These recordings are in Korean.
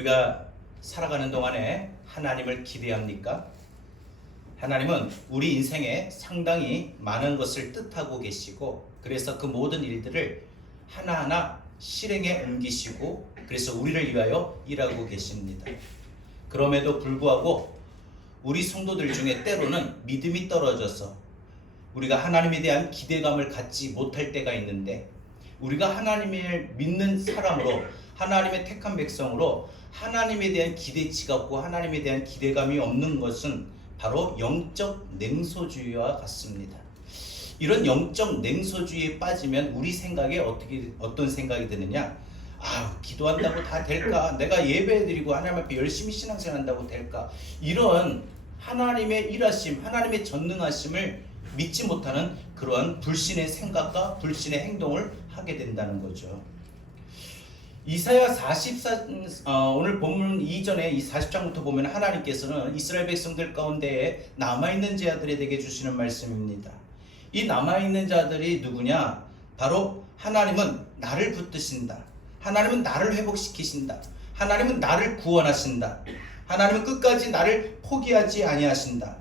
우리가 살아가는 동안에 하나님을 기대합니까? 하나님은 우리 인생에 상당히 많은 것을 뜻하고 계시고, 그래서 그 모든 일들을 하나하나 실행에 옮기시고, 그래서 우리를 위하여 일하고 계십니다. 그럼에도 불구하고 우리 성도들 중에 때로는 믿음이 떨어져서 우리가 하나님에 대한 기대감을 갖지 못할 때가 있는데, 우리가 하나님을 믿는 사람으로, 하나님의 택한 백성으로 하나님에 대한 기대치가 없고 하나님에 대한 기대감이 없는 것은 바로 영적 냉소주의와 같습니다. 이런 영적 냉소주의에 빠지면 우리 생각에 어떤 생각이 드느냐? 기도한다고 다 될까? 내가 예배드리고 하나님 앞에 열심히 신앙생활한다고 될까? 이런 하나님의 일하심, 하나님의 전능하심을 믿지 못하는 그러한 불신의 생각과 불신의 행동을 하게 된다는 거죠. 이사야 오늘 본문 이전에 이 40장부터 보면 하나님께서는 이스라엘 백성들 가운데에 남아있는 자들에게 주시는 말씀입니다. 이 남아있는 자들이 누구냐? 바로 하나님은 나를 붙드신다. 하나님은 나를 회복시키신다. 하나님은 나를 구원하신다. 하나님은 끝까지 나를 포기하지 아니하신다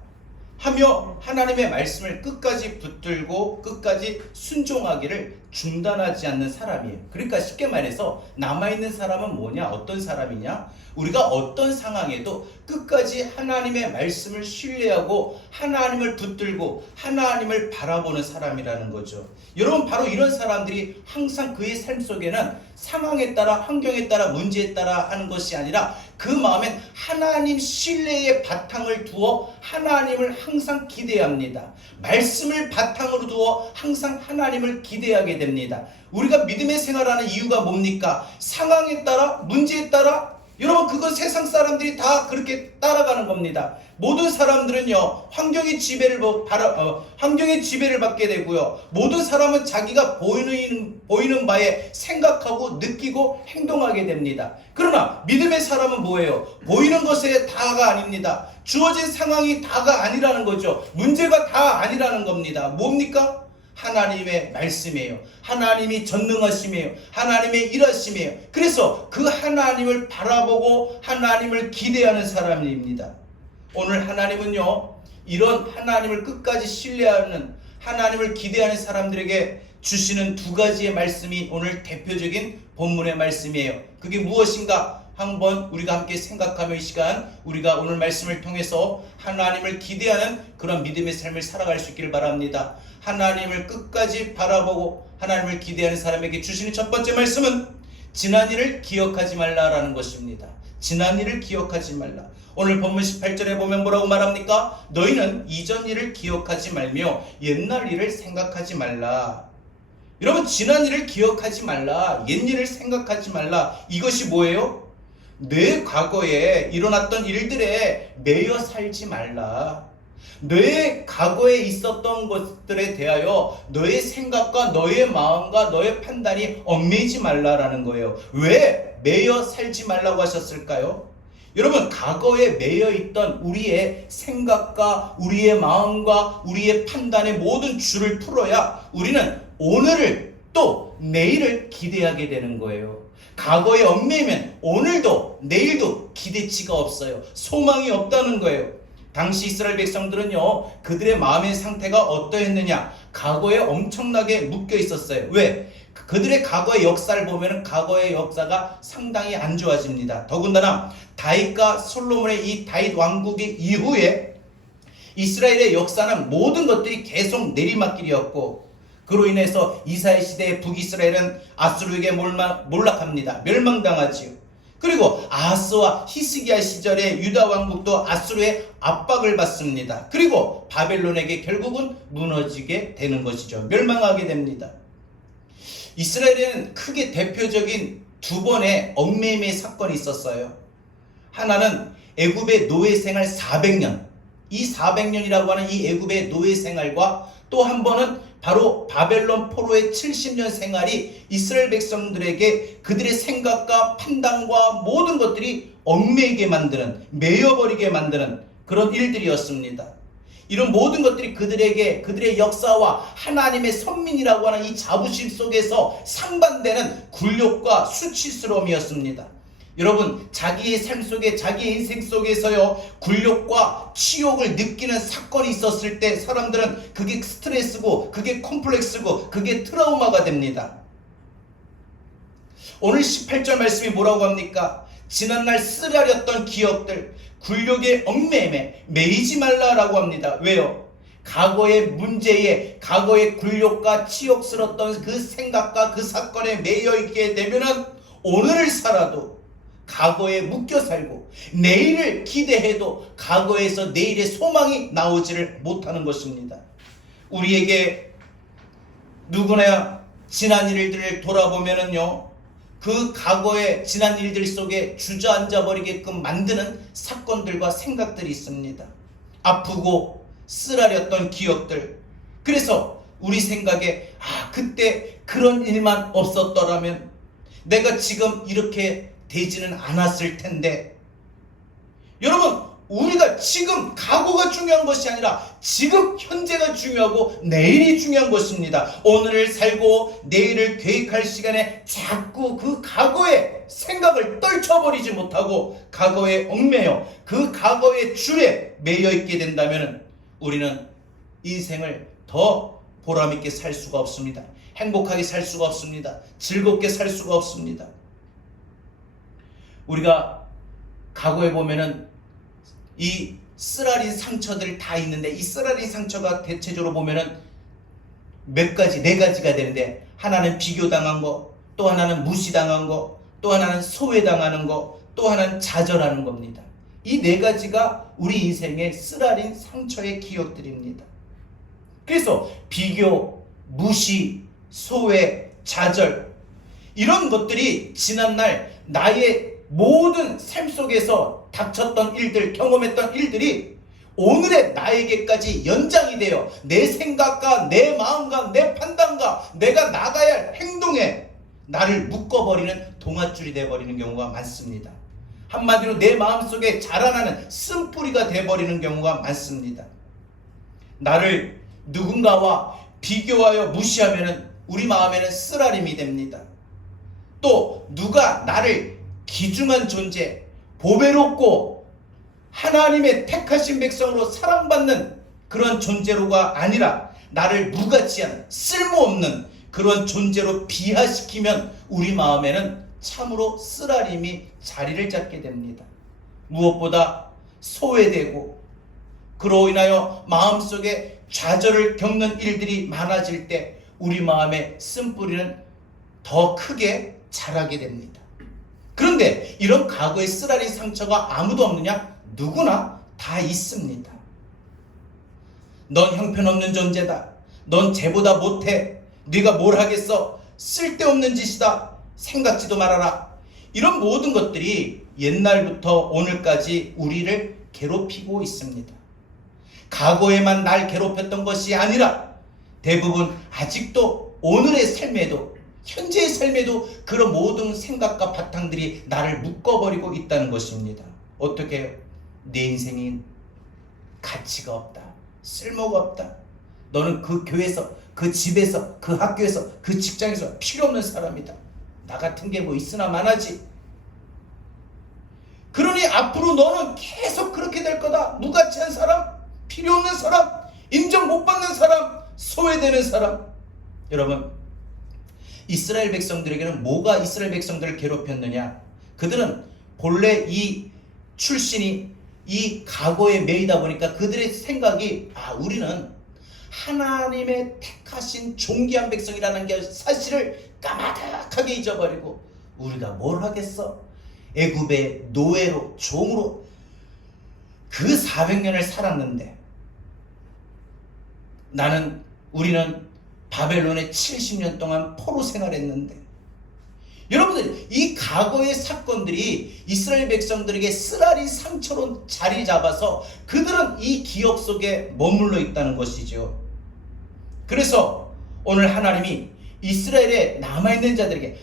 하며 하나님의 말씀을 끝까지 붙들고 끝까지 순종하기를 중단하지 않는 사람이에요. 그러니까 쉽게 말해서 남아있는 사람은 뭐냐? 어떤 사람이냐? 우리가 어떤 상황에도 끝까지 하나님의 말씀을 신뢰하고 하나님을 붙들고 하나님을 바라보는 사람이라는 거죠. 여러분, 바로 이런 사람들이 항상 그의 삶 속에는 상황에 따라, 환경에 따라, 문제에 따라 하는 것이 아니라 그 마음엔 하나님 신뢰의 바탕을 두어 하나님을 항상 기대합니다. 말씀을 바탕으로 두어 항상 하나님을 기대하게 됩니다. 우리가 믿음의 생활하는 이유가 뭡니까? 상황에 따라, 문제에 따라. 여러분, 그건 세상 사람들이 다 그렇게 따라가는 겁니다. 모든 사람들은요, 환경의 지배를 받게 되고요, 모든 사람은 자기가 보이는 바에 생각하고 느끼고 행동하게 됩니다. 그러나 믿음의 사람은 뭐예요? 보이는 것에 다가 아닙니다. 주어진 상황이 다가 아니라는 거죠. 문제가 다 아니라는 겁니다. 뭡니까? 하나님의 말씀이에요. 하나님이 전능하심이에요. 하나님의 일하심이에요. 그래서 그 하나님을 바라보고 하나님을 기대하는 사람입니다. 오늘 하나님은요, 이런 하나님을 끝까지 신뢰하는, 하나님을 기대하는 사람들에게 주시는 두 가지의 말씀이 오늘 대표적인 본문의 말씀이에요. 그게 무엇인가? 한번 우리가 함께 생각하며 이 시간 우리가 오늘 말씀을 통해서 하나님을 기대하는 그런 믿음의 삶을 살아갈 수 있기를 바랍니다. 하나님을 끝까지 바라보고 하나님을 기대하는 사람에게 주시는 첫 번째 말씀은 지난 일을 기억하지 말라라는 것입니다. 지난 일을 기억하지 말라. 오늘 본문 18절에 보면 뭐라고 말합니까? 너희는 이전 일을 기억하지 말며 옛날 일을 생각하지 말라. 여러분, 지난 일을 기억하지 말라, 옛 일을 생각하지 말라. 이것이 뭐예요? 내 과거에 일어났던 일들에 매여 살지 말라. 내 과거에 있었던 것들에 대하여 너의 생각과 너의 마음과 너의 판단이 얽매이지 말라라는 거예요. 왜 매여 살지 말라고 하셨을까요? 여러분, 과거에 매여 있던 우리의 생각과 우리의 마음과 우리의 판단의 모든 줄을 풀어야 우리는 오늘을 또 내일을 기대하게 되는 거예요. 과거에 얽매이면 오늘도 내일도 기대치가 없어요. 소망이 없다는 거예요. 당시 이스라엘 백성들은요, 그들의 마음의 상태가 어떠했느냐? 과거에 엄청나게 묶여 있었어요. 왜? 그들의 과거의 역사를 보면 과거의 역사가 상당히 안 좋아집니다. 더군다나 다윗과 솔로몬의 이 다윗 왕국의 이후에 이스라엘의 역사는 모든 것들이 계속 내리막길이었고, 그로 인해서 이사야 시대의 북이스라엘은 아수르에게 몰락합니다. 멸망당하지요. 그리고 아하스와 히스기야 시절에 유다 왕국도 아수르의 압박을 받습니다. 그리고 바벨론에게 결국은 무너지게 되는 것이죠. 멸망하게 됩니다. 이스라엘에는 크게 대표적인 두 번의 얽매임의 사건이 있었어요. 하나는 애굽의 노예 생활 400년, 이 400년이라고 하는 이 애굽의 노예 생활과 또 한 번은 바로 바벨론 포로의 70년 생활이 이스라엘 백성들에게 그들의 생각과 판단과 모든 것들이 얽매이게 만드는, 매여버리게 만드는 그런 일들이었습니다. 이런 모든 것들이 그들에게 그들의 역사와 하나님의 선민이라고 하는 이 자부심 속에서 상반되는 굴욕과 수치스러움이었습니다. 여러분, 자기의 삶 속에, 자기의 인생 속에서요, 굴욕과 치욕을 느끼는 사건이 있었을 때 사람들은 그게 스트레스고, 그게 콤플렉스고, 그게 트라우마가 됩니다. 오늘 18절 말씀이 뭐라고 합니까? 지난날 쓰라렸던 기억들, 굴욕의 얽매임에 매이지 말라라고 합니다. 왜요? 과거의 문제에, 과거의 굴욕과 치욕스러웠던 그 생각과 그 사건에 매여 있게 되면은 오늘을 살아도 과거에 묶여 살고, 내일을 기대해도 과거에서 내일의 소망이 나오지를 못하는 것입니다. 우리에게 누구나 지난 일들을 돌아보면은요, 그 과거의 지난 일들 속에 주저앉아 버리게끔 만드는 사건들과 생각들이 있습니다. 아프고 쓰라렸던 기억들. 그래서 우리 생각에, 그때 그런 일만 없었더라면 내가 지금 이렇게 되지는 않았을 텐데. 여러분, 우리가 지금 과거가 중요한 것이 아니라 지금 현재가 중요하고 내일이 중요한 것입니다. 오늘을 살고 내일을 계획할 시간에 자꾸 그 과거의 생각을 떨쳐버리지 못하고 과거에 얽매여 그 과거의 줄에 매여 있게 된다면 우리는 인생을 더 보람있게 살 수가 없습니다. 행복하게 살 수가 없습니다. 즐겁게 살 수가 없습니다. 우리가 과거에 보면은 이 쓰라린 상처들 다 있는데, 이 쓰라린 상처가 대체적으로 보면은 몇 가지, 네 가지가 되는데, 하나는 비교당한 거, 또 하나는 무시당한 거, 또 하나는 소외당하는 거, 또 하나는 좌절하는 겁니다. 이 네 가지가 우리 인생의 쓰라린 상처의 기억들입니다. 그래서 비교, 무시, 소외, 좌절, 이런 것들이 지난날 나의 모든 삶 속에서 닥쳤던 일들, 경험했던 일들이 오늘의 나에게까지 연장이 되어 내 생각과 내 마음과 내 판단과 내가 나가야 할 행동에 나를 묶어버리는 동아줄이 되어버리는 경우가 많습니다. 한마디로 내 마음속에 자라나는 쓴뿌리가 되어버리는 경우가 많습니다. 나를 누군가와 비교하여 무시하면 우리 마음에는 쓰라림이 됩니다. 또 누가 나를 귀중한 존재, 보배롭고 하나님의 택하신 백성으로 사랑받는 그런 존재로가 아니라 나를 무가치한 쓸모없는 그런 존재로 비하시키면 우리 마음에는 참으로 쓰라림이 자리를 잡게 됩니다. 무엇보다 소외되고 그로 인하여 마음속에 좌절을 겪는 일들이 많아질 때 우리 마음의 쓴뿌리는 더 크게 자라게 됩니다. 그런데 이런 과거의 쓰라린 상처가 아무도 없느냐? 누구나 다 있습니다. 넌 형편없는 존재다. 넌 쟤보다 못해. 네가 뭘 하겠어? 쓸데없는 짓이다. 생각지도 말아라. 이런 모든 것들이 옛날부터 오늘까지 우리를 괴롭히고 있습니다. 과거에만 날 괴롭혔던 것이 아니라 대부분 아직도 오늘의 삶에도, 현재의 삶에도 그런 모든 생각과 바탕들이 나를 묶어버리고 있다는 것입니다. 어떻게 해요? 내 인생이 가치가 없다. 쓸모가 없다. 너는 그 교회에서, 그 집에서, 그 학교에서, 그 직장에서 필요 없는 사람이다. 나 같은 게 뭐 있으나 마나지. 그러니 앞으로 너는 계속 그렇게 될 거다. 무가치한 사람, 필요 없는 사람, 인정 못 받는 사람, 소외되는 사람. 여러분, 이스라엘 백성들에게는 뭐가 이스라엘 백성들을 괴롭혔느냐? 그들은 본래 이 출신이 이 과거에 매이다 보니까 그들의 생각이, 우리는 하나님의 택하신 존귀한 백성이라는 게 사실을 까마득하게 잊어버리고, 우리가 뭘 하겠어? 애굽의 노예로, 종으로 그 400년을 살았는데, 우리는 바벨론에 70년 동안 포로 생활했는데, 여러분들, 이 과거의 사건들이 이스라엘 백성들에게 쓰라린 상처로 자리 잡아서 그들은 이 기억 속에 머물러 있다는 것이죠. 그래서 오늘 하나님이 이스라엘에 남아있는 자들에게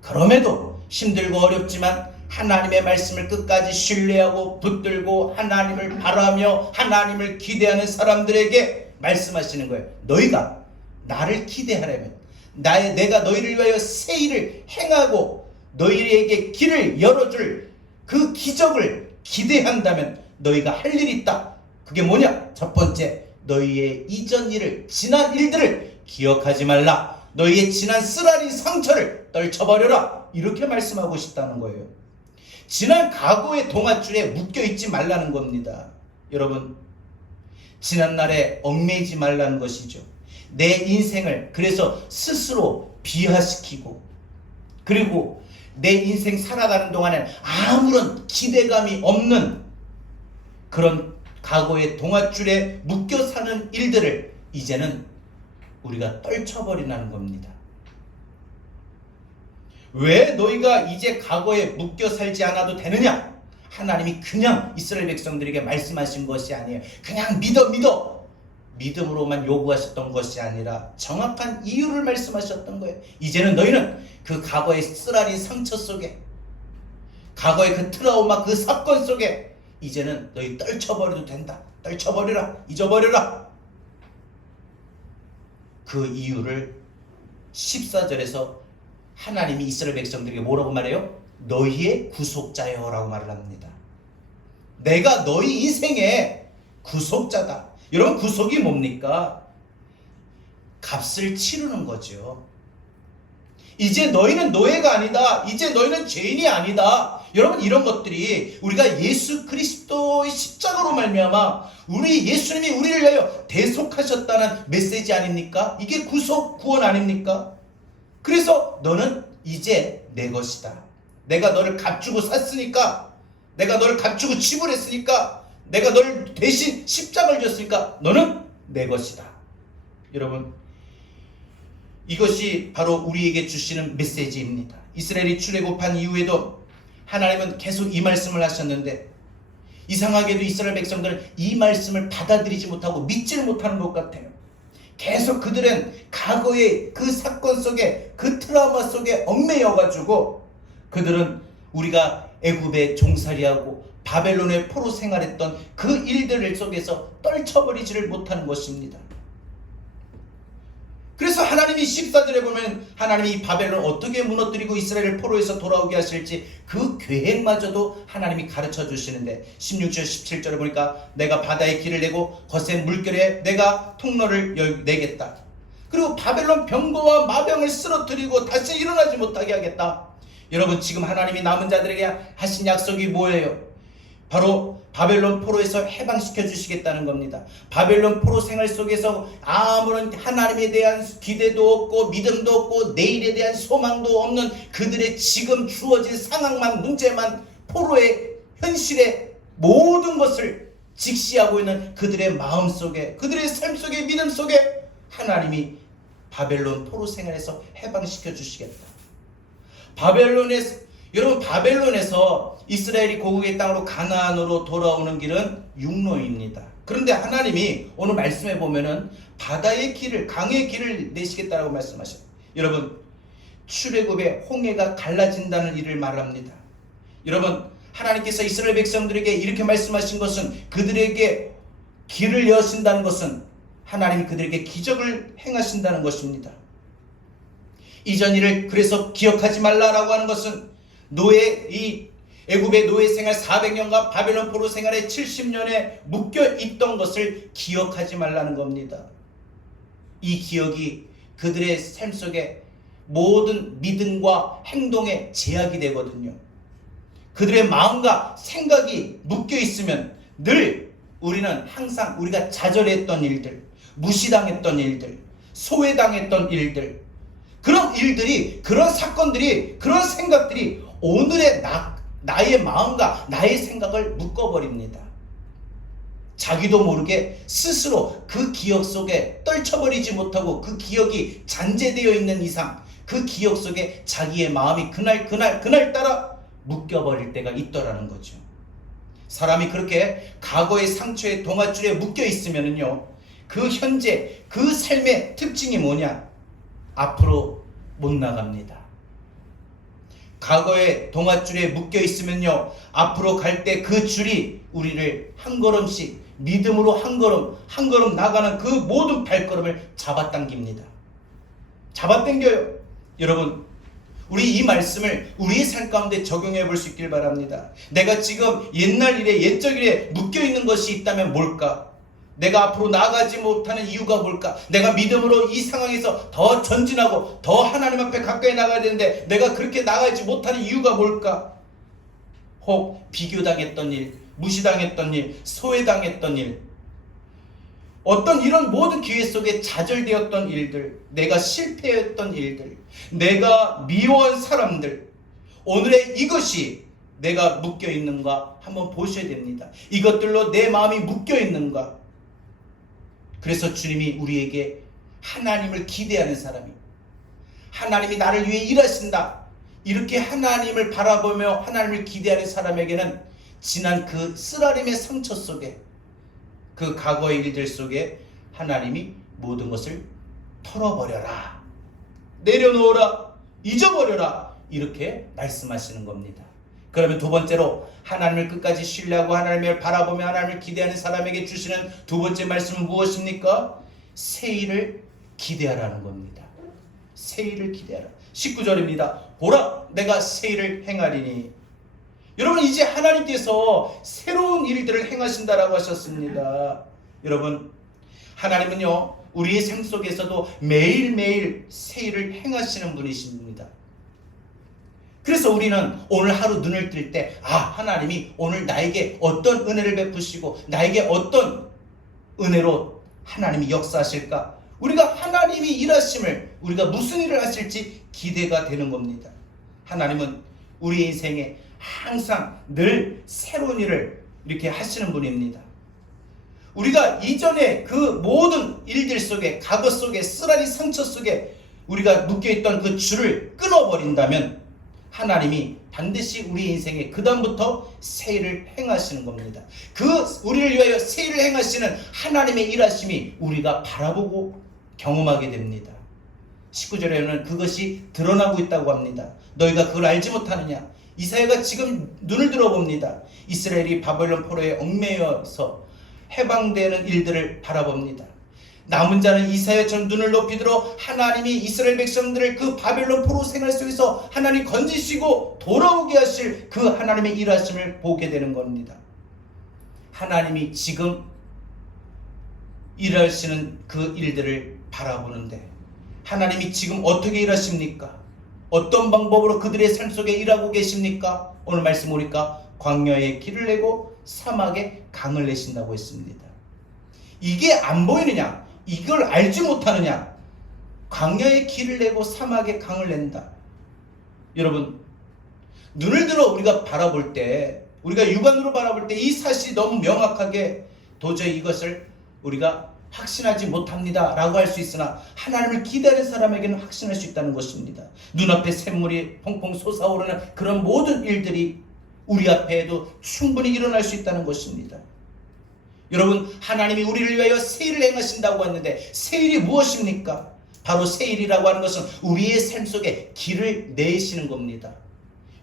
그럼에도 힘들고 어렵지만 하나님의 말씀을 끝까지 신뢰하고 붙들고 하나님을 바라며 하나님을 기대하는 사람들에게 말씀하시는 거예요. 너희가 나를 기대하려면, 내가 너희를 위하여 새 일을 행하고 너희에게 길을 열어줄 그 기적을 기대한다면 너희가 할 일이 있다. 그게 뭐냐? 첫 번째, 너희의 이전 일을, 지난 일들을 기억하지 말라. 너희의 지난 쓰라린 상처를 떨쳐버려라. 이렇게 말씀하고 싶다는 거예요. 지난 과거의 동아줄에 묶여있지 말라는 겁니다. 여러분, 지난날에 얽매이지 말라는 것이죠. 내 인생을 그래서 스스로 비하시키고, 그리고 내 인생 살아가는 동안에 아무런 기대감이 없는 그런 과거의 동아줄에 묶여 사는 일들을 이제는 우리가 떨쳐버리라는 겁니다. 왜 너희가 이제 과거에 묶여 살지 않아도 되느냐? 하나님이 그냥 이스라엘 백성들에게 말씀하신 것이 아니에요. 그냥 믿어 믿음으로만 요구하셨던 것이 아니라 정확한 이유를 말씀하셨던 거예요. 이제는 너희는 그 과거의 쓰라린 상처 속에, 과거의 그 트라우마, 그 사건 속에 이제는 너희 떨쳐버려도 된다. 떨쳐버려라. 잊어버려라. 그 이유를 14절에서 하나님이 이스라엘 백성들에게 뭐라고 말해요? 너희의 구속자여 라고 말을 합니다. 내가 너희 인생의 구속자다. 여러분, 구속이 뭡니까? 값을 치르는 거죠. 이제 너희는 노예가 아니다. 이제 너희는 죄인이 아니다. 여러분, 이런 것들이 우리가 예수 그리스도의 십자가로 말미암아 우리 예수님이 우리를 위하여 대속하셨다는 메시지 아닙니까? 이게 구속, 구원 아닙니까? 그래서 너는 이제 내 것이다. 내가 너를 값주고 샀으니까, 내가 너를 값주고 지불했으니까, 내가 너를 대신 십자가를 졌으니까 너는 내 것이다. 여러분, 이것이 바로 우리에게 주시는 메시지입니다. 이스라엘이 출애굽한 이후에도 하나님은 계속 이 말씀을 하셨는데, 이상하게도 이스라엘 백성들은 이 말씀을 받아들이지 못하고 믿지를 못하는 것 같아요. 계속 그들은 과거의 그 사건 속에, 그 트라우마 속에 얽매여가지고 그들은 우리가 애굽에 종살이하고 바벨론의 포로 생활했던 그 일들 속에서 떨쳐버리지를 못하는 것입니다. 그래서 하나님이 14절에 보면 하나님이 이 바벨론을 어떻게 무너뜨리고 이스라엘을 포로에서 돌아오게 하실지 그 계획마저도 하나님이 가르쳐 주시는데, 16절 17절에 보니까 내가 바다에 길을 내고 거센 물결에 내가 통로를 내겠다. 그리고 바벨론 병거와 마병을 쓰러뜨리고 다시 일어나지 못하게 하겠다. 여러분, 지금 하나님이 남은 자들에게 하신 약속이 뭐예요? 바로 바벨론 포로에서 해방시켜 주시겠다는 겁니다. 바벨론 포로 생활 속에서 아무런 하나님에 대한 기대도 없고 믿음도 없고 내일에 대한 소망도 없는 그들의 지금 주어진 상황만, 문제만, 포로의 현실의 모든 것을 직시하고 있는 그들의 마음 속에, 그들의 삶 속에, 믿음 속에 하나님이 바벨론 포로 생활에서 해방시켜 주시겠다. 여러분, 바벨론에서 이스라엘이 고국의 땅으로 가나안으로 돌아오는 길은 육로입니다. 그런데 하나님이 오늘 말씀해 보면은 바다의 길을, 강의 길을 내시겠다라고 말씀하셔요. 여러분, 출애굽의 홍해가 갈라진다는 일을 말합니다. 여러분, 하나님께서 이스라엘 백성들에게 이렇게 말씀하신 것은, 그들에게 길을 여신다는 것은 하나님이 그들에게 기적을 행하신다는 것입니다. 이전 일을 그래서 기억하지 말라라고 하는 것은 이 애굽의 노예 생활 400년과 바벨론 포로 생활의 70년에 묶여 있던 것을 기억하지 말라는 겁니다. 이 기억이 그들의 삶 속에 모든 믿음과 행동에 제약이 되거든요. 그들의 마음과 생각이 묶여 있으면 늘 우리는 항상 우리가 좌절했던 일들, 무시당했던 일들, 소외당했던 일들, 그런 일들이, 그런 사건들이, 그런 생각들이 오늘의 나의 마음과 나의 생각을 묶어버립니다. 자기도 모르게 스스로 그 기억 속에 떨쳐버리지 못하고 그 기억이 잔재되어 있는 이상 그 기억 속에 자기의 마음이 그날 따라 묶여버릴 때가 있더라는 거죠. 사람이 그렇게 과거의 상처의 동아줄에 묶여 있으면은요, 그 현재 그 삶의 특징이 뭐냐? 앞으로 못 나갑니다. 과거의 동아줄에 묶여 있으면요, 앞으로 갈 때 그 줄이 우리를 한 걸음씩 믿음으로 한 걸음 나가는 그 모든 발걸음을 잡아당깁니다. 잡아당겨요. 여러분, 우리 이 말씀을 우리의 삶 가운데 적용해 볼 수 있길 바랍니다. 내가 지금 옛날 일에 옛적 일에 묶여있는 것이 있다면 뭘까? 내가 앞으로 나아가지 못하는 이유가 뭘까? 내가 믿음으로 이 상황에서 더 전진하고 더 하나님 앞에 가까이 나가야 되는데 내가 그렇게 나가지 못하는 이유가 뭘까? 혹 비교당했던 일, 무시당했던 일, 소외당했던 일, 어떤 이런 모든 기회 속에 좌절되었던 일들, 내가 실패했던 일들, 내가 미워한 사람들, 오늘의 이것이 내가 묶여있는가 한번 보셔야 됩니다. 이것들로 내 마음이 묶여있는가? 그래서 주님이 우리에게 하나님을 기대하는 사람이, 하나님이 나를 위해 일하신다, 이렇게 하나님을 바라보며 하나님을 기대하는 사람에게는 지난 그 쓰라림의 상처 속에, 그 과거의 일들 속에 하나님이 모든 것을 털어버려라, 내려놓으라, 잊어버려라, 이렇게 말씀하시는 겁니다. 그러면 두 번째로 하나님을 끝까지 신뢰하고 하나님을 바라보며 하나님을 기대하는 사람에게 주시는 두 번째 말씀은 무엇입니까? 새 일을 기대하라는 겁니다. 새 일을 기대하라. 19절입니다. 보라, 내가 새 일을 행하리니. 여러분, 이제 하나님께서 새로운 일들을 행하신다라고 하셨습니다. 여러분, 하나님은요, 우리의 삶 속에서도 매일매일 새 일을 행하시는 분이십니다. 그래서 우리는 오늘 하루 눈을 뜰 때, 하나님이 오늘 나에게 어떤 은혜를 베푸시고 나에게 어떤 은혜로 하나님이 역사하실까? 우리가 하나님이 일하심을, 우리가 무슨 일을 하실지 기대가 되는 겁니다. 하나님은 우리 인생에 항상 늘 새로운 일을 이렇게 하시는 분입니다. 우리가 이전에 그 모든 일들 속에, 과거 속에, 쓰라리 상처 속에 우리가 묶여있던 그 줄을 끊어버린다면 하나님이 반드시 우리 인생에 그 다음부터 새 일을 행하시는 겁니다. 그 우리를 위하여 새 일을 행하시는 하나님의 일하심이 우리가 바라보고 경험하게 됩니다. 19절에는 그것이 드러나고 있다고 합니다. 너희가 그걸 알지 못하느냐? 이사야가 지금 눈을 들어봅니다. 이스라엘이 바벨론 포로에 얽매여서 해방되는 일들을 바라봅니다. 남은 자는 이사야처럼 눈을 높이 들어 하나님이 이스라엘 백성들을 그 바벨론 포로 생활 속에서 하나님 건지시고 돌아오게 하실 그 하나님의 일하심을 보게 되는 겁니다. 하나님이 지금 일하시는 그 일들을 바라보는데 하나님이 지금 어떻게 일하십니까? 어떤 방법으로 그들의 삶 속에 일하고 계십니까? 오늘 말씀 보니까 광야에 길을 내고 사막에 강을 내신다고 했습니다. 이게 안 보이느냐? 이걸 알지 못하느냐? 광야에 길을 내고 사막에 강을 낸다. 여러분, 눈을 들어 우리가 바라볼 때, 우리가 육안으로 바라볼 때 이 사실이 너무 명확하게 도저히 이것을 우리가 확신하지 못합니다 라고 할 수 있으나 하나님을 기다리는 사람에게는 확신할 수 있다는 것입니다. 눈앞에 샘물이 펑펑 솟아오르는 그런 모든 일들이 우리 앞에도 충분히 일어날 수 있다는 것입니다. 여러분, 하나님이 우리를 위하여 새 일을 행하신다고 했는데 새 일이 무엇입니까? 바로 새 일이라고 하는 것은 우리의 삶 속에 길을 내시는 겁니다.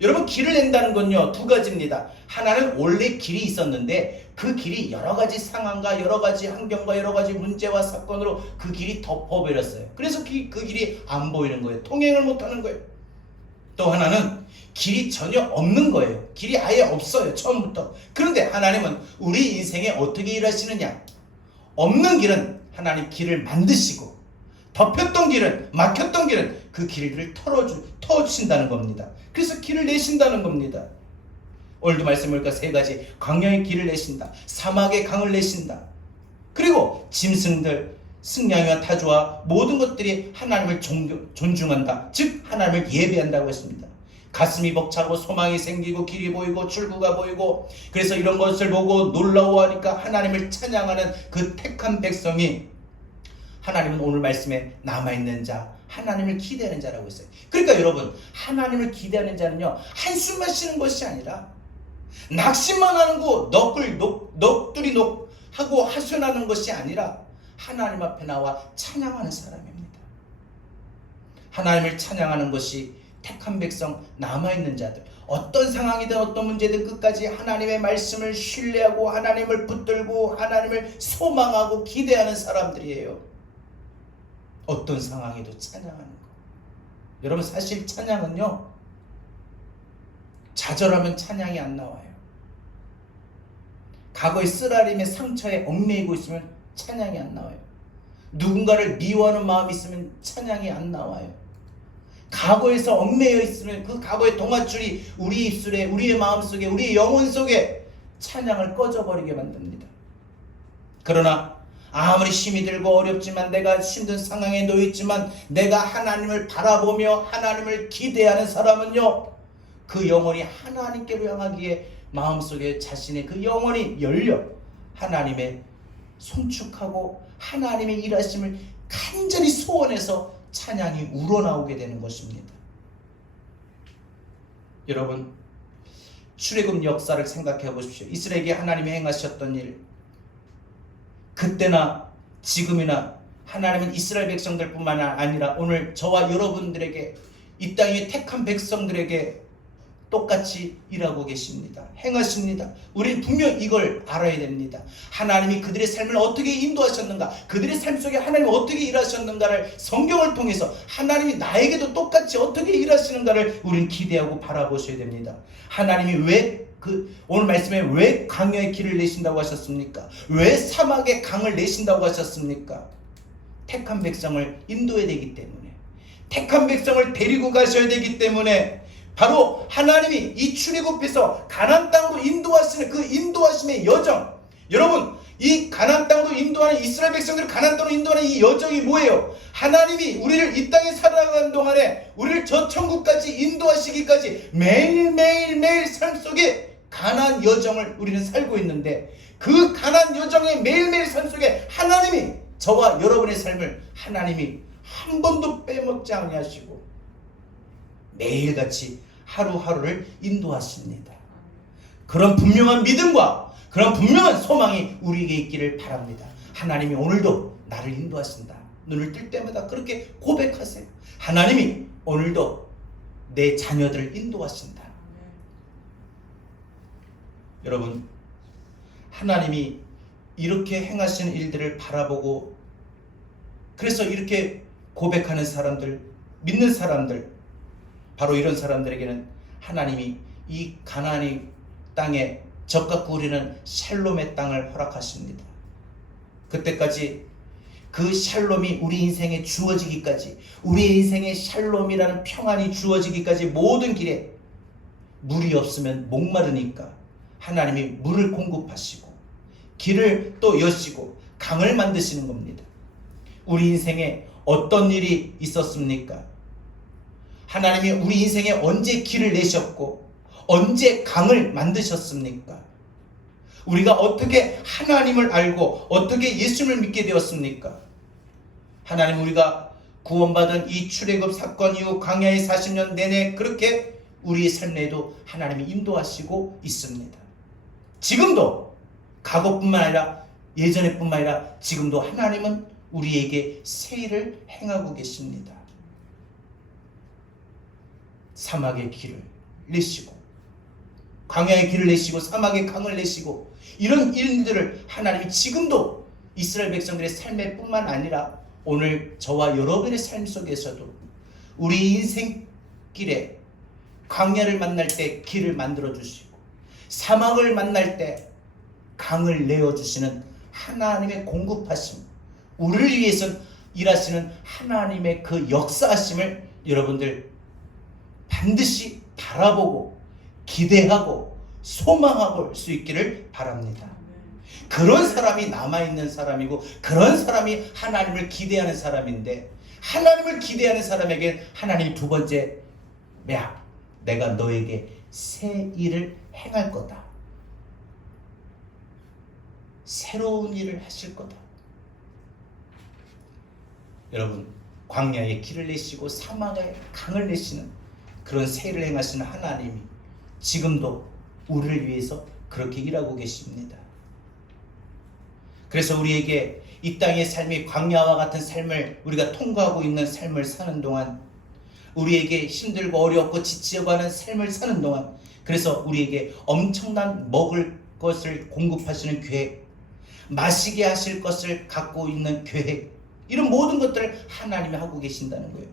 여러분, 길을 낸다는 건요, 두 가지입니다. 하나는 원래 길이 있었는데 그 길이 여러 가지 상황과 여러 가지 환경과 여러 가지 문제와 사건으로 그 길이 덮어버렸어요. 그래서 그 길이 안 보이는 거예요. 통행을 못하는 거예요. 또 하나는 길이 전혀 없는 거예요. 길이 아예 없어요, 처음부터. 그런데 하나님은 우리 인생에 어떻게 일하시느냐? 없는 길은 하나님 길을 만드시고, 덮였던 길은, 막혔던 길은 그 길을 터주신다는 겁니다. 그래서 길을 내신다는 겁니다. 오늘도 말씀 보니까 세 가지, 광야의 길을 내신다, 사막의 강을 내신다, 그리고 짐승들, 승냥이와 타조와 모든 것들이 하나님을 존중한다, 즉 하나님을 예배한다고 했습니다. 가슴이 벅차고 소망이 생기고 길이 보이고 출구가 보이고, 그래서 이런 것을 보고 놀라워하니까 하나님을 찬양하는 그 택한 백성이, 하나님은 오늘 말씀에 남아있는 자, 하나님을 기대하는 자라고 했어요. 그러니까 여러분, 하나님을 기대하는 자는요, 한숨만 쉬는 것이 아니라 낙심만 하는 거, 넋두리 하고 하소연하는 것이 아니라 하나님 앞에 나와 찬양하는 사람입니다. 하나님을 찬양하는 것이 택한 백성, 남아있는 자들, 어떤 상황이든 어떤 문제든 끝까지 하나님의 말씀을 신뢰하고 하나님을 붙들고 하나님을 소망하고 기대하는 사람들이에요. 어떤 상황에도 찬양하는 것. 여러분 사실 찬양은요, 좌절하면 찬양이 안 나와요. 과거의 쓰라림의 상처에 얽매이고 있으면 찬양이 안 나와요. 누군가를 미워하는 마음이 있으면 찬양이 안 나와요. 과거에서 얽매여 있으면 그 과거의 동아줄이 우리 입술에, 우리의 마음속에, 우리의 영혼 속에 찬양을 꺼져버리게 만듭니다. 그러나 아무리 힘이 들고 어렵지만, 내가 힘든 상황에 놓여있지만 내가 하나님을 바라보며 하나님을 기대하는 사람은요, 그 영혼이 하나님께로 향하기에 마음속에 자신의 그 영혼이 열려 하나님의 송축하고 하나님의 일하심을 간절히 소원해서 찬양이 우러나오게 되는 것입니다. 여러분, 출애굽 역사를 생각해 보십시오. 이스라엘에게 하나님이 행하셨던 일, 그때나 지금이나 하나님은 이스라엘 백성들뿐만 아니라 오늘 저와 여러분들에게, 이 땅의 택한 백성들에게 똑같이 일하고 계십니다. 행하십니다. 우리는 분명 이걸 알아야 됩니다. 하나님이 그들의 삶을 어떻게 인도하셨는가, 그들의 삶 속에 하나님이 어떻게 일하셨는가를 성경을 통해서 하나님이 나에게도 똑같이 어떻게 일하시는가를 우리는 기대하고 바라보셔야 됩니다. 하나님이 왜 오늘 말씀에 왜 광야의 길을 내신다고 하셨습니까? 왜 사막의 강을 내신다고 하셨습니까? 택한 백성을 인도해야 되기 때문에, 택한 백성을 데리고 가셔야 되기 때문에, 바로 하나님이 이 출애굽해서 가나안 땅으로 인도하시는 그 인도하심의 여정, 여러분, 이 가나안 땅으로 인도하는, 이스라엘 백성들을 가나안 땅으로 인도하는 이 여정이 뭐예요? 하나님이 우리를 이 땅에 살아가는 동안에 우리를 저 천국까지 인도하시기까지 매일 삶 속에 가나안 여정을 우리는 살고 있는데, 그 가나안 여정의 매일매일 삶 속에 하나님이 저와 여러분의 삶을 하나님이 한 번도 빼먹지 아니하시고 매일같이 하루하루를 인도하십니다. 그런 분명한 믿음과 그런 분명한 소망이 우리에게 있기를 바랍니다. 하나님이 오늘도 나를 인도하신다. 눈을 뜰 때마다 그렇게 고백하세요. 하나님이 오늘도 내 자녀들을 인도하신다. 여러분, 하나님이 이렇게 행하시는 일들을 바라보고, 그래서 이렇게 고백하는 사람들, 믿는 사람들, 바로 이런 사람들에게는 하나님이 이 가나안의 땅에 적과 꿀이는 샬롬의 땅을 허락하십니다. 그때까지 그 샬롬이 우리 인생에 주어지기까지, 우리 인생에 샬롬이라는 평안이 주어지기까지 모든 길에 물이 없으면 목마르니까 하나님이 물을 공급하시고 길을 또 여시고 강을 만드시는 겁니다. 우리 인생에 어떤 일이 있었습니까? 하나님이 우리 인생에 언제 길을 내셨고 언제 강을 만드셨습니까? 우리가 어떻게 하나님을 알고 어떻게 예수님을 믿게 되었습니까? 하나님, 우리가 구원받은 이 출애굽 사건 이후 광야의 40년 내내 그렇게 우리의 삶에도 하나님이 인도하시고 있습니다. 지금도, 과거뿐만 아니라 예전에뿐만 아니라 지금도 하나님은 우리에게 새 일을 행하고 계십니다. 사막의 길을 내시고 광야의 길을 내시고 사막의 강을 내시고, 이런 일들을 하나님이 지금도 이스라엘 백성들의 삶에 뿐만 아니라 오늘 저와 여러분의 삶 속에서도 우리 인생길에 광야를 만날 때 길을 만들어 주시고 사막을 만날 때 강을 내어주시는 하나님의 공급하심, 우리를 위해서 일하시는 하나님의 그 역사하심을 여러분들 반드시 바라보고 기대하고 소망하고 수 있기를 바랍니다. 그런 사람이 남아있는 사람이고 그런 사람이 하나님을 기대하는 사람인데, 하나님을 기대하는 사람에게 하나님이 두 번째, 내가 너에게 새 일을 행할 거다. 새로운 일을 하실 거다. 여러분, 광야에 길을 내시고 사막에 강을 내시는 그런 새 일을 행하시는 하나님이 지금도 우리를 위해서 그렇게 일하고 계십니다. 그래서 우리에게 이 땅의 삶이 광야와 같은 삶을 우리가 통과하고 있는 삶을 사는 동안, 우리에게 힘들고 어렵고 지치어가는 삶을 사는 동안, 그래서 우리에게 엄청난 먹을 것을 공급하시는 계획, 마시게 하실 것을 갖고 있는 계획, 이런 모든 것들을 하나님이 하고 계신다는 거예요.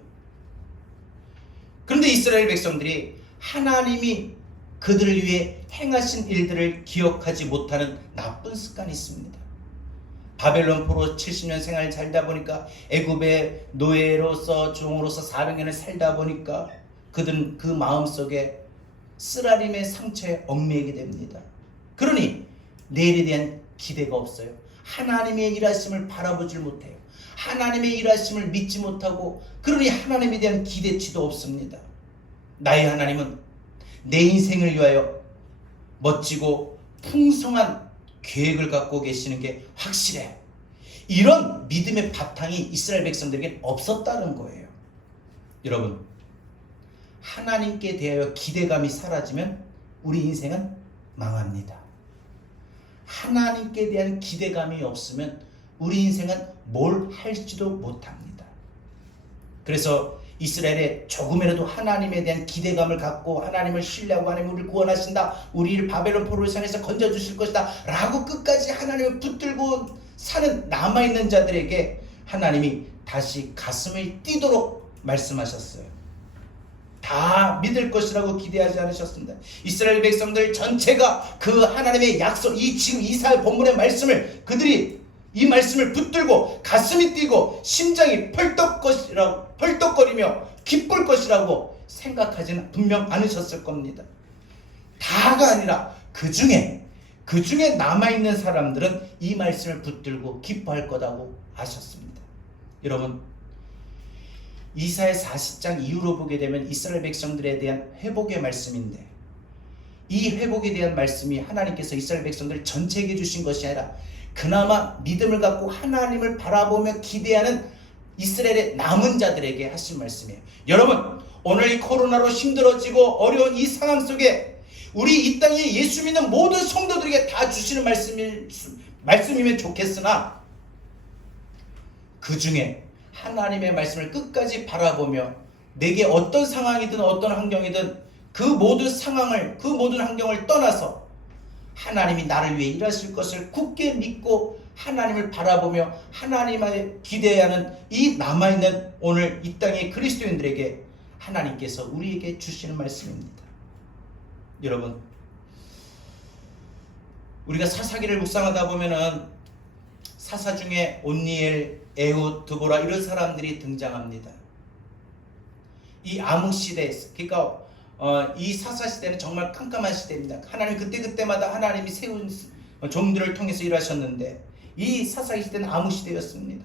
그런데 이스라엘 백성들이 하나님이 그들을 위해 행하신 일들을 기억하지 못하는 나쁜 습관이 있습니다. 바벨론 포로 70년 생활을 살다 보니까, 애굽의 노예로서 종으로서 400년을 살다 보니까 그들은 그 마음속에 쓰라림의 상처에 얽매이게 됩니다. 그러니 내일에 대한 기대가 없어요. 하나님의 일하심을 바라보질 못해요. 하나님의 일하심을 믿지 못하고, 그러니 하나님에 대한 기대치도 없습니다. 나의 하나님은 내 인생을 위하여 멋지고 풍성한 계획을 갖고 계시는 게 확실해. 이런 믿음의 바탕이 이스라엘 백성들에게 없었다는 거예요. 여러분, 하나님께 대하여 기대감이 사라지면 우리 인생은 망합니다. 하나님께 대한 기대감이 없으면 우리 인생은 뭘 할지도 못합니다. 그래서 이스라엘에 조금이라도 하나님에 대한 기대감을 갖고, 하나님을 신뢰하고, 하나님 우리를 구원하신다, 우리를 바벨론 포로의 손에서 건져주실 것이다 라고 끝까지 하나님을 붙들고 사는 남아있는 자들에게 하나님이 다시 가슴을 뛰도록 말씀하셨어요. 다 믿을 것이라고 기대하지 않으셨습니다. 이스라엘 백성들 전체가 그 하나님의 약속, 지금 이사야 본문의 말씀을, 그들이 이 말씀을 붙들고 가슴이 뛰고 심장이 펄떡거리며 기쁠 것이라고 생각하지는 분명 않으셨을 겁니다. 다가 아니라 그 중에 남아있는 사람들은 이 말씀을 붙들고 기뻐할 거라고 아셨습니다. 여러분, 이사야 40장 이후로 보게 되면 이스라엘 백성들에 대한 회복의 말씀인데, 이 회복에 대한 말씀이 하나님께서 이스라엘 백성들 전체에게 주신 것이 아니라 그나마 믿음을 갖고 하나님을 바라보며 기대하는 이스라엘의 남은 자들에게 하신 말씀이에요. 여러분, 오늘 이 코로나로 힘들어지고 어려운 이 상황 속에 우리 이 땅에 예수 믿는 모든 성도들에게 다 주시는 말씀이면 좋겠으나, 그 중에 하나님의 말씀을 끝까지 바라보며 내게 어떤 상황이든 어떤 환경이든 그 모든 상황을, 그 모든 환경을 떠나서 하나님이 나를 위해 일하실 것을 굳게 믿고 하나님을 바라보며 하나님을 기대하는 이 남아있는 오늘 이 땅의 그리스도인들에게 하나님께서 우리에게 주시는 말씀입니다. 여러분, 우리가 사사기를 묵상하다 보면은 사사 중에 온니엘, 에훗, 드보라 이런 사람들이 등장합니다. 이 암흑 시대, 그러니까 이 사사 시대는 정말 깜깜한 시대입니다. 하나님 그때마다 하나님이 세운 종들을 통해서 일하셨는데, 이 사사 시대는 암흑 시대였습니다.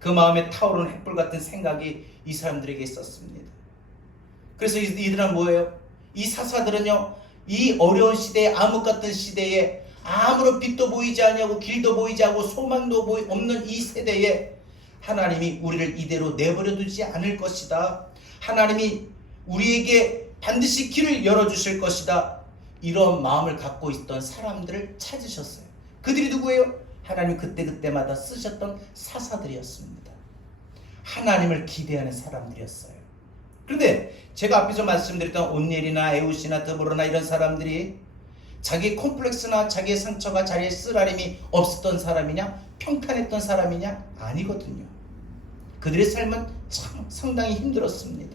그 마음에 타오르는 횃불 같은 생각이 이 사람들에게 있었습니다. 그래서 이들은 뭐예요? 이 사사들은요, 이 어려운 시대에, 암흑 같은 시대에 아무런 빛도 보이지 않냐고, 길도 보이지 않고 소망도 없는 이 세대에 하나님이 우리를 이대로 내버려 두지 않을 것이다, 하나님이 우리에게 반드시 길을 열어주실 것이다, 이런 마음을 갖고 있던 사람들을 찾으셨어요. 그들이 누구예요? 하나님 그때마다 쓰셨던 사사들이었습니다. 하나님을 기대하는 사람들이었어요. 그런데 제가 앞에서 말씀드렸던 온니엘이나 에훗이나 드보라나 이런 사람들이 자기 콤플렉스나 자기의 상처가, 자기의 쓰라림이 없었던 사람이냐? 평탄했던 사람이냐? 아니거든요. 그들의 삶은 참 상당히 힘들었습니다.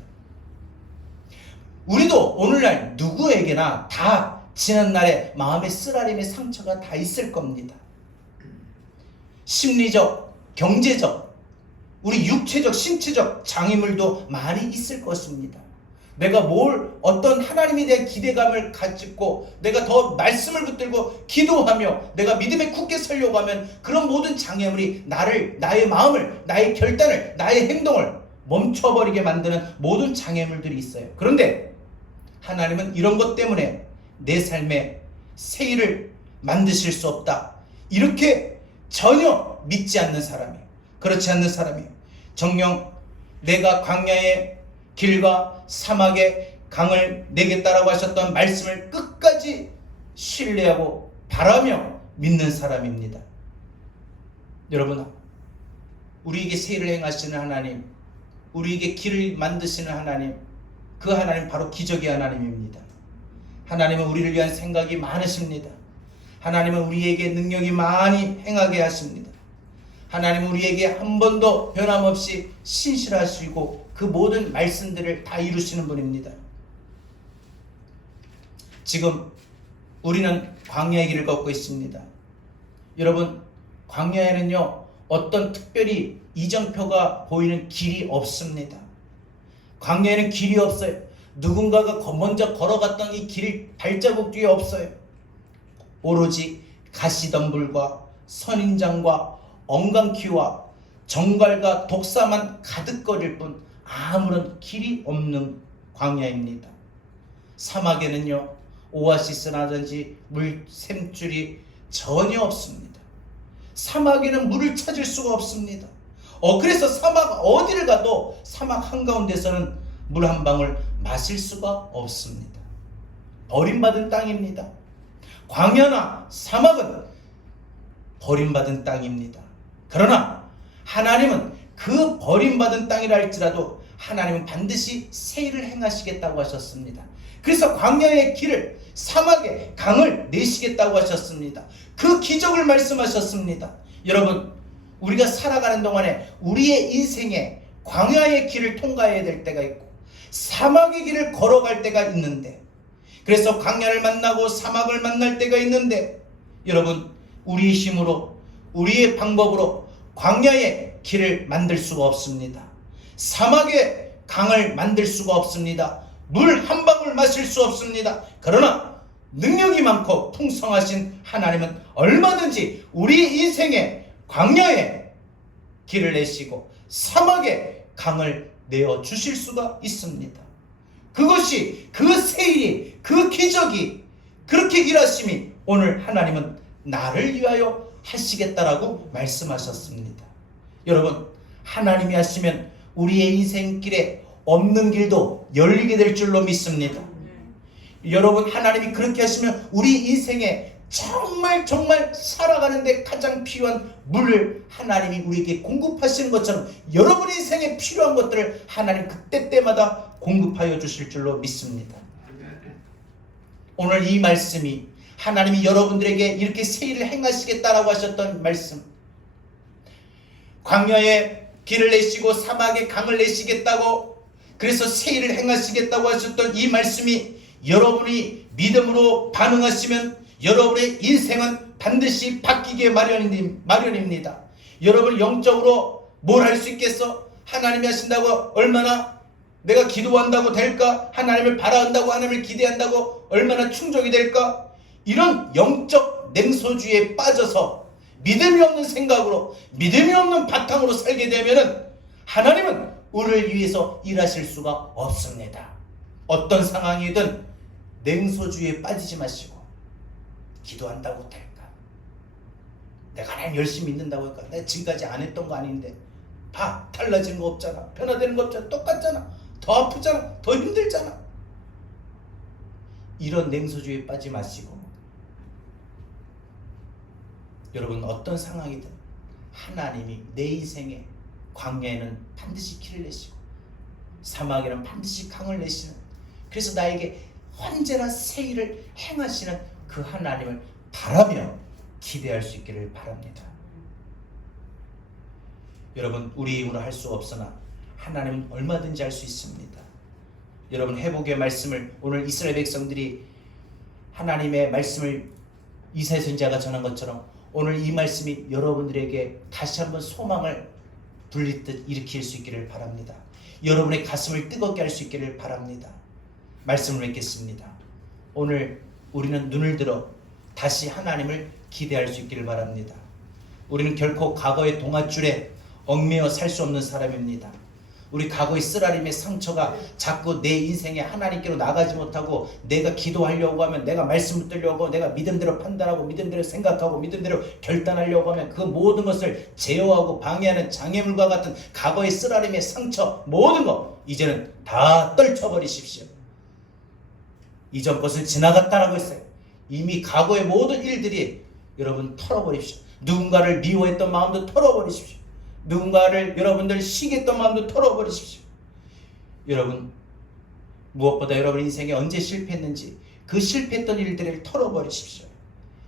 우리도 오늘날 누구에게나 다 지난날의 마음의 쓰라림의 상처가 다 있을 겁니다. 심리적, 경제적, 우리 육체적, 신체적 장애물도 많이 있을 것입니다. 내가 어떤 하나님에 대한 기대감을 가지고 내가 더 말씀을 붙들고 기도하며 내가 믿음에 굳게 서려고 하면 그런 모든 장애물이 나의 마음을, 나의 결단을, 나의 행동을 멈춰버리게 만드는 모든 장애물들이 있어요. 그런데 하나님은 이런 것 때문에 내 삶에 새 일을 만드실 수 없다, 이렇게 전혀 믿지 않는 사람이에요. 그렇지 않는 사람이에요. 정녕 내가 광야의 길과 사막의 강을 내겠다라고 하셨던 말씀을 끝까지 신뢰하고 바라며 믿는 사람입니다. 여러분, 우리에게 새 일을 행하시는 하나님, 우리에게 길을 만드시는 하나님, 그 하나님 바로 기적의 하나님입니다. 하나님은 우리를 위한 생각이 많으십니다. 하나님은 우리에게 능력이 많이 행하게 하십니다. 하나님 우리에게 한 번도 변함없이 신실하시고 그 모든 말씀들을 다 이루시는 분입니다. 지금 우리는 광야의 길을 걷고 있습니다. 여러분, 광야에는요 어떤 특별히 이정표가 보이는 길이 없습니다. 광야에는 길이 없어요. 누군가가 먼저 걸어갔던 이 길 발자국 뒤에 없어요. 오로지 가시덤불과 선인장과 엉겅퀴와 정갈과 독사만 가득거릴 뿐 아무런 길이 없는 광야입니다. 사막에는요 오아시스라든지 물 샘줄이 전혀 없습니다. 사막에는 물을 찾을 수가 없습니다. 그래서 사막 어디를 가도 사막 한가운데서는 물 한 방울 마실 수가 없습니다. 버림받은 땅입니다. 광야나 사막은 버림받은 땅입니다. 그러나 하나님은 그 버림받은 땅이라 할지라도 하나님은 반드시 새 일을 행하시겠다고 하셨습니다. 그래서 광야의 길을, 사막에 강을 내시겠다고 하셨습니다. 그 기적을 말씀하셨습니다. 여러분, 우리가 살아가는 동안에 우리의 인생에 광야의 길을 통과해야 될 때가 있고 사막의 길을 걸어갈 때가 있는데, 그래서 광야를 만나고 사막을 만날 때가 있는데, 여러분, 우리의 힘으로 우리의 방법으로 광야의 길을 만들 수가 없습니다. 사막의 강을 만들 수가 없습니다. 물 한 방울 마실 수 없습니다. 그러나 능력이 많고 풍성하신 하나님은 얼마든지 우리 인생의 광야에 길을 내시고 사막에 강을 내어 주실 수가 있습니다. 그것이, 그 세일이, 그 기적이, 그렇게 일하심이 오늘 하나님은 나를 위하여 하시겠다라고 말씀하셨습니다. 여러분, 하나님이 하시면 우리의 인생길에 없는 길도 열리게 될 줄로 믿습니다. 여러분, 하나님이 그렇게 하시면 우리 인생에 정말 살아가는데 가장 필요한 물을 하나님이 우리에게 공급하시는 것처럼 여러분 인생에 필요한 것들을 하나님 그때때마다 공급하여 주실 줄로 믿습니다. 오늘 이 말씀이 하나님이 여러분들에게 이렇게 새 일을 행하시겠다라고 하셨던 말씀, 광야에 길을 내시고 사막에 강을 내시겠다고, 그래서 새 일을 행하시겠다고 하셨던 이 말씀이 여러분이 믿음으로 반응하시면 여러분의 인생은 반드시 바뀌게 마련입니다. 여러분 영적으로 뭘 할 수 있겠어? 하나님이 하신다고 얼마나 내가 기도한다고 될까? 하나님을 바라한다고, 하나님을 기대한다고 얼마나 충족이 될까? 이런 영적 냉소주의에 빠져서 믿음이 없는 생각으로, 믿음이 없는 바탕으로 살게 되면은 하나님은 우리를 위해서 일하실 수가 없습니다. 어떤 상황이든 냉소주의에 빠지지 마시고, 기도한다고 될까? 내가 하나님 열심히 믿는다고 할까? 내가 지금까지 안 했던 거 아닌데 달라지는 거 없잖아. 변화되는 거 없잖아. 똑같잖아. 더 아프잖아. 더 힘들잖아. 이런 냉소주의에 빠지지 마시고, 여러분 어떤 상황이든 하나님이 내 인생에 광야에는 반드시 길을 내시고 사막에는 반드시 강을 내시는, 그래서 나에게 언제나 새 일을 행하시는 그 하나님을 바라며 기대할 수 있기를 바랍니다. 여러분, 우리 힘으로 할 수 없으나 하나님은 얼마든지 할 수 있습니다. 여러분, 회복의 말씀을 오늘 이스라엘 백성들이 하나님의 말씀을 이사야 선지자가 전한 것처럼 오늘 이 말씀이 여러분들에게 다시 한번 소망을 불리듯 일으킬 수 있기를 바랍니다. 여러분의 가슴을 뜨겁게 할 수 있기를 바랍니다. 말씀을 맺겠습니다. 오늘 우리는 눈을 들어 다시 하나님을 기대할 수 있기를 바랍니다. 우리는 결코 과거의 동아줄에 얽매여 살 수 없는 사람입니다. 우리 과거의 쓰라림의 상처가 자꾸 내 인생에 하나님께로 나가지 못하고, 내가 기도하려고 하면, 내가 말씀 붙들려고 하고, 내가 믿음대로 판단하고 믿음대로 생각하고 믿음대로 결단하려고 하면 그 모든 것을 제어하고 방해하는 장애물과 같은 과거의 쓰라림의 상처, 모든 것 이제는 다 떨쳐버리십시오. 이전 것은 지나갔다라고 했어요. 이미 과거의 모든 일들이 여러분 털어버리십시오. 누군가를 미워했던 마음도 털어버리십시오. 누군가를 여러분들 시기했던 마음도 털어버리십시오. 여러분, 무엇보다 여러분 인생에 언제 실패했는지 그 실패했던 일들을 털어버리십시오.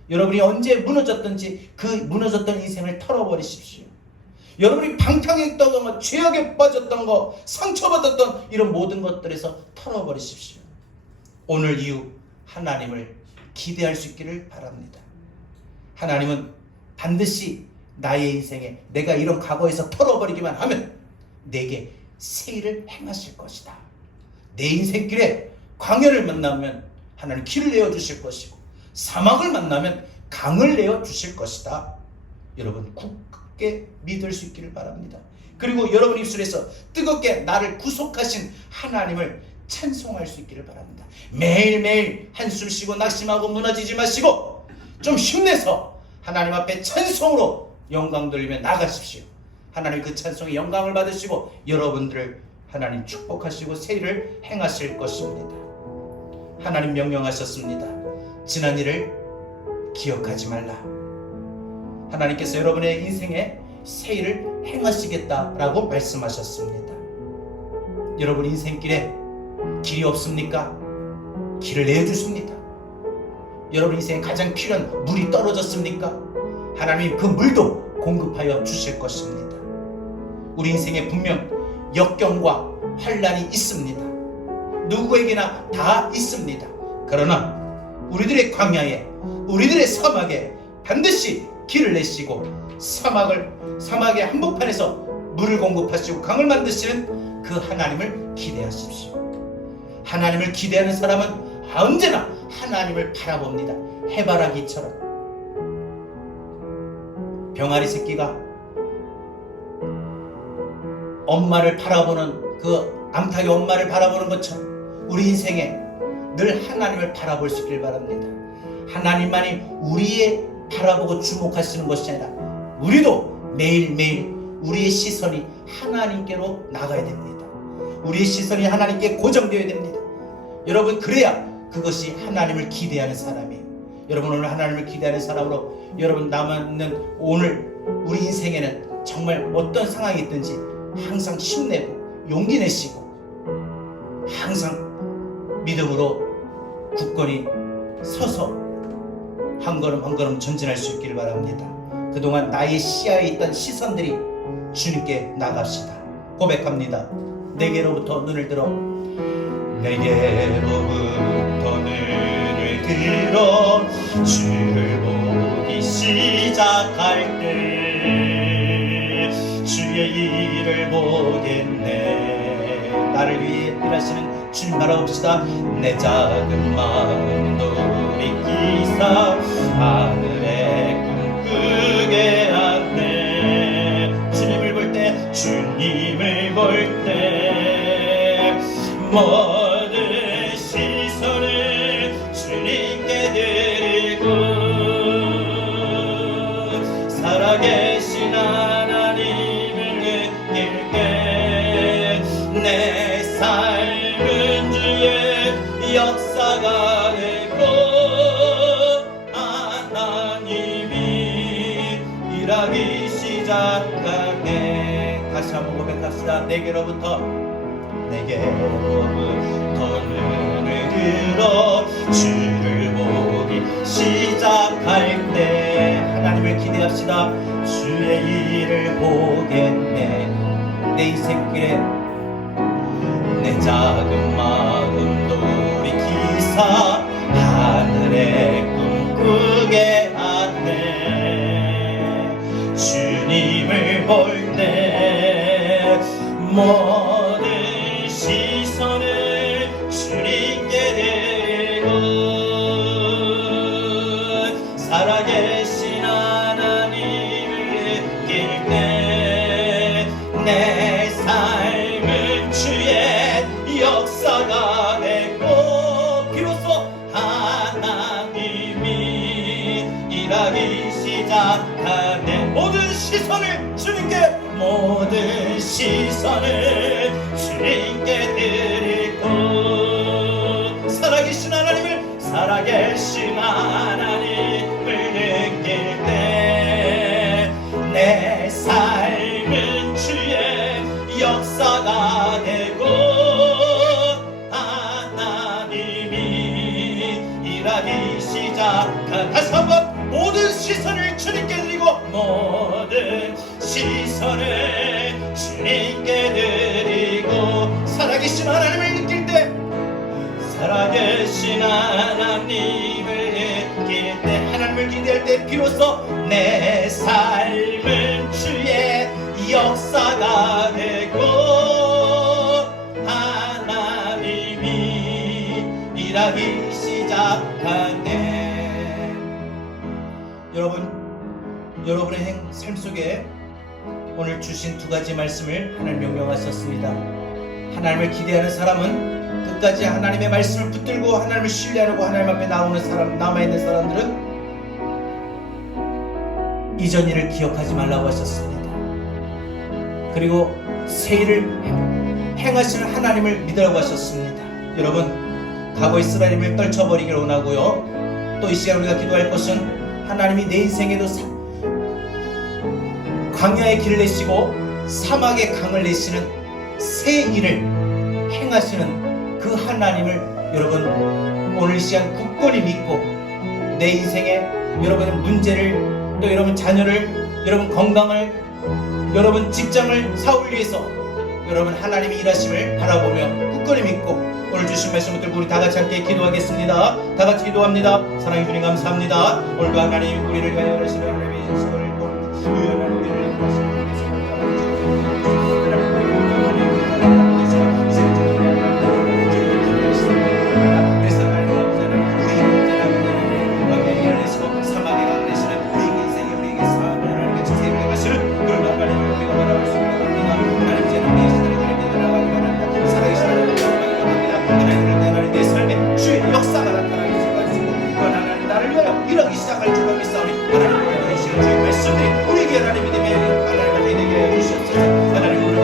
여러분이 언제 무너졌든지 그 무너졌던 인생을 털어버리십시오. 여러분이 방탕했던 것, 죄악에 빠졌던 것, 상처받았던 이런 모든 것들에서 털어버리십시오. 오늘 이후 하나님을 기대할 수 있기를 바랍니다. 하나님은 반드시 나의 인생에 내가 이런 과거에서 털어버리기만 하면 내게 새 일을 행하실 것이다. 내 인생길에 광야를 만나면 하나님 길을 내어주실 것이고, 사막을 만나면 강을 내어주실 것이다. 여러분 굳게 믿을 수 있기를 바랍니다. 그리고 여러분 입술에서 뜨겁게 나를 구속하신 하나님을 찬송할 수 있기를 바랍니다. 매일매일 한숨 쉬고 낙심하고 무너지지 마시고 좀 힘내서 하나님 앞에 찬송으로 영광 돌리며 나가십시오. 하나님 그 찬송의 영광을 받으시고 여러분들을 하나님 축복하시고 새 일을 행하실 것입니다. 하나님 명령하셨습니다. 지난 일을 기억하지 말라. 하나님께서 여러분의 인생에 새 일을 행하시겠다라고 말씀하셨습니다. 여러분 인생길에 길이 없습니까? 길을 내어주십니다. 여러분 인생에 가장 필요한 물이 떨어졌습니까? 하나님 그 물도 공급하여 주실 것입니다. 우리 인생에 분명 역경과 환난이 있습니다. 누구에게나 다 있습니다. 그러나 우리들의 광야에, 우리들의 사막에 반드시 길을 내시고 사막의 한복판에서 물을 공급하시고 강을 만드시는 그 하나님을 기대하십시오. 하나님을 기대하는 사람은 언제나 하나님을 바라봅니다. 해바라기처럼. 병아리 새끼가 엄마를 바라보는 그 암탉이 엄마를 바라보는 것처럼 우리 인생에 늘 하나님을 바라볼 수 있길 바랍니다. 하나님만이 우리의 바라보고 주목하시는 것이 아니라 우리도 매일매일 우리의 시선이 하나님께로 나가야 됩니다. 우리의 시선이 하나님께 고정되어야 됩니다. 여러분 그래야 그것이 하나님을 기대하는 사람이에요. 여러분 오늘 하나님을 기대하는 사람으로 여러분 남아있는 오늘 우리 인생에는 정말 어떤 상황이 있든지 항상 힘내고 용기 내시고 항상 믿음으로 굳건히 서서 한 걸음 한 걸음 전진할 수 있기를 바랍니다. 그동안 나의 시야에 있던 시선들이 주님께 나갑시다. 고백합니다. 내게로부터 눈을 들어, 내게로부터 눈을 들어 주를 보기 시작할 때 주의 일을 보겠네. 나를 위해 일하시는 주님 바라봅시다. 내 작은 마음 돌이키사 하늘에 꿈꾸게 하네. 주님을 볼 때, 주님을 볼 때 모든 시선을 주님께 드리고 살아계신 하나님을 느낄 때 내 삶은 주의 역사가 되고 하나님이 일하기 시작하네. 다시 한번 고백합시다. 내게로부터 눈을 들어 주를 보기 시작할 때 하나님을 기대합시다. 주의 일을 보겠네. 내 인생길에 내 작은 마음 돌이키사 하늘에 꿈꾸게 하네. 주님을 볼 때 모든 시선을 주님께 들고 살아계신 하나님을 느낄 때 내 삶은 주의 역사가 되고 비로소 하나님이 일하기 시작하네. 모든 시선을 주님께, 모든 시선을 주님께 드리고 살아계신 하나님을, 살아계신 하나님을 느낄 때 내 삶은 주의 역사가 되고 하나님이 일하기 시작한. 다시 한번 모든 시선을 주님께 드리고 모든 시선을 주님께 드리고 살아계신 하나님을 느낄 때 살아계신 하나님을 느낄 때 하나님을 기대할 때 비로소 내 삶은 주의 역사가 되고 하나님이 일하기 시작하네. 여러분의 삶 속에 오늘 주신 두 가지 말씀을 하나님 명령하셨습니다. 하나님을 기대하는 사람은 끝까지 하나님의 말씀을 붙들고 하나님을 신뢰하고 하나님 앞에 남아있는 사람들은 이전 일을 기억하지 말라고 하셨습니다. 그리고 새 일을 행하시는 하나님을 믿으라고 하셨습니다. 여러분, 과거 이스라엘을 떨쳐버리기를 원하고요. 또 이 시간 우리가 기도할 것은 하나님이 내 인생에도 광야의 길을 내시고 사막의 강을 내시는 새 일을 행하시는 그 하나님을 여러분 오늘 이 시간 굳건히 믿고 내 인생에 여러분의 문제를 또 여러분 자녀를 여러분 건강을 여러분 직장을 사업을 위해서 여러분 하나님이 일하심을 바라보며 굳건히 믿고 오늘 주신 말씀 붙들고 우리 다같이 함께 기도하겠습니다. 다같이 기도합니다. 사랑해 주님 감사합니다. 오늘도 하나님 우리를 위하여 하시는 하나님의 인식을 의연한 우리를 일하기 시작할 줄로 믿사오니 하나님의 주신 주의 말씀들이 우리에게 하나님이 되며 하나님의 되게 해주시옵소서. 하나님 우리가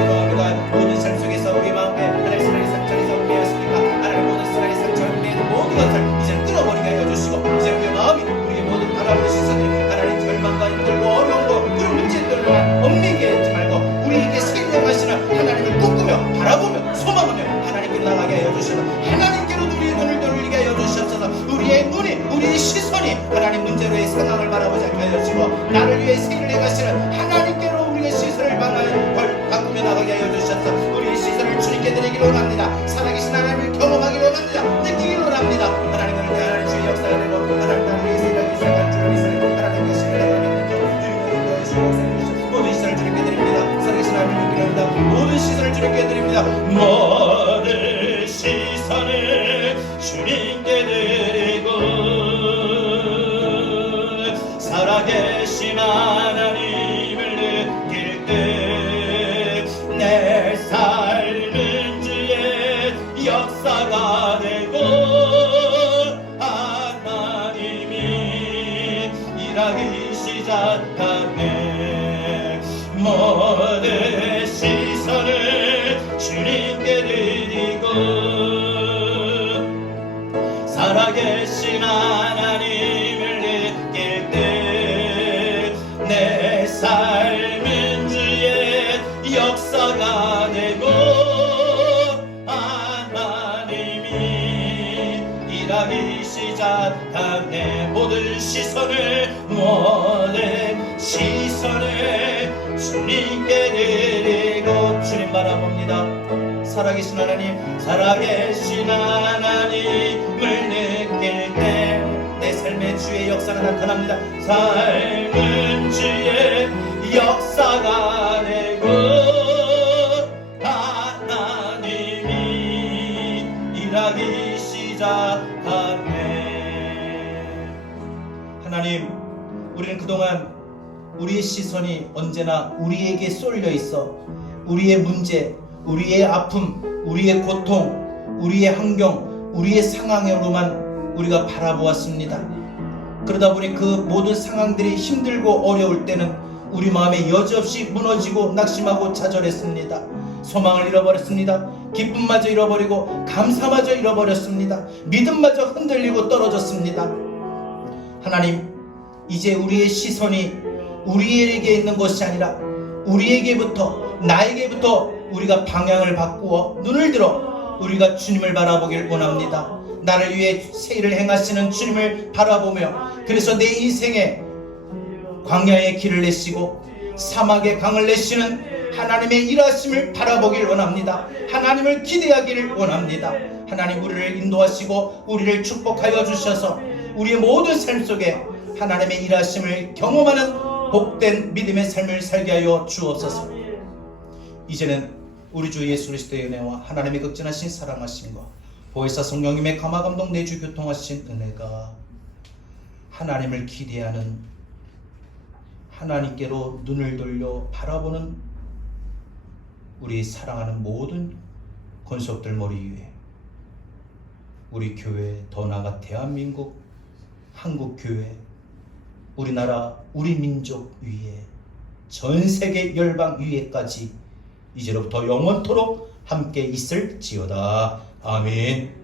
모든 삶 속에서 우리 마음에 하나님의 사랑의 상처에서 매였으니까 하나님 모든 사랑의 상처를 매는 모든 것을 이제 끊어버리게 하여 주시고 이제 우리의 마음이 우리의 모든 바라보는 시선을 하나님 절망과 힘들고 어려운 거 그런 문제들로만 얽매게 하지 말고 우리에게 생명하시는 하나님을 꿈꾸며 바라보며 소망하며 하나님께 나가게 하여 주시고 하나님께로 우리의 눈을 돌리게 하여 주시옵소서. 우리의 눈이 우리의 시선이 하나님 문제로의 상황을 바라보지 않게 하여 주시고 나를 위해 생일을 행하시는 하나님께로 우리의 시선을 바꾸며 나가게 하여 주셔서 우리의 시선을 주님께 드리기를 원합니다. 살아계신 하나님을 경험하기를 원합니다. 느끼기를 원합니다. 하나님을 하나님 주의 역사를 내고 하나님 나를 생각이 생각할 줄을 믿으니 하나님의 신뢰가 믿는 줄 주님의 주의 역사를 주시고 모든 시선을 주님께 드립니다. 살아계신 하나님을 느끼려 합니다. 모든 시선을 주님께 드립니다. 모든 시선을 주님께 드리고 살아계신 하나님을 느낄 때 내 삶은 주의 역사가 되고 하나님이 일하기 시작하네. 모든 시선을 주님께 드리고 살아계신 하나님을 느낄 때 내 삶은 주의 역사가 되고 하나님이 일하기 시작하네. 모든 시선을 주님께 드리고 주님 바라봅니다. 살아계신 하나님, 살아계신 하나님을 느낄 때 내 삶의 주의 역사가 나타납니다. 삶은 주의 역사가 되고 하나님이 일하기 시작하네. 하나님, 우리는 그동안 우리의 시선이 언제나 우리에게 쏠려 있어 우리의 문제, 우리의 아픔, 우리의 고통, 우리의 환경, 우리의 상황으로만 우리가 바라보았습니다. 그러다 보니 그 모든 상황들이 힘들고 어려울 때는 우리 마음에 여지없이 무너지고 낙심하고 좌절했습니다. 소망을 잃어버렸습니다. 기쁨마저 잃어버리고 감사마저 잃어버렸습니다. 믿음마저 흔들리고 떨어졌습니다. 하나님, 이제 우리의 시선이 우리에게 있는 것이 아니라 우리에게부터, 나에게부터 우리가 방향을 바꾸어 눈을 들어 우리가 주님을 바라보길 원합니다. 나를 위해 새 일을 행하시는 주님을 바라보며, 그래서 내 인생에 광야의 길을 내시고 사막에 강을 내시는 하나님의 일하심을 바라보길 원합니다. 하나님을 기대하기를 원합니다. 하나님 우리를 인도하시고 우리를 축복하여 주셔서 우리의 모든 삶 속에 하나님의 일하심을 경험하는 복된 믿음의 삶을 살게 하여 주옵소서. 이제는 우리 주 예수 그리스도의 은혜와 하나님의 극진하신 사랑하심과 보혜사 성령님의 감화감동 내주 교통하신 은혜가 하나님을 기대하는 하나님께로 눈을 돌려 바라보는 우리 사랑하는 모든 권속들 머리 위에 우리 교회, 더 나아가 대한민국 한국교회, 우리나라 우리 민족 위에 전세계 열방 위에까지 이제로부터 영원토록 함께 있을지어다. 아멘.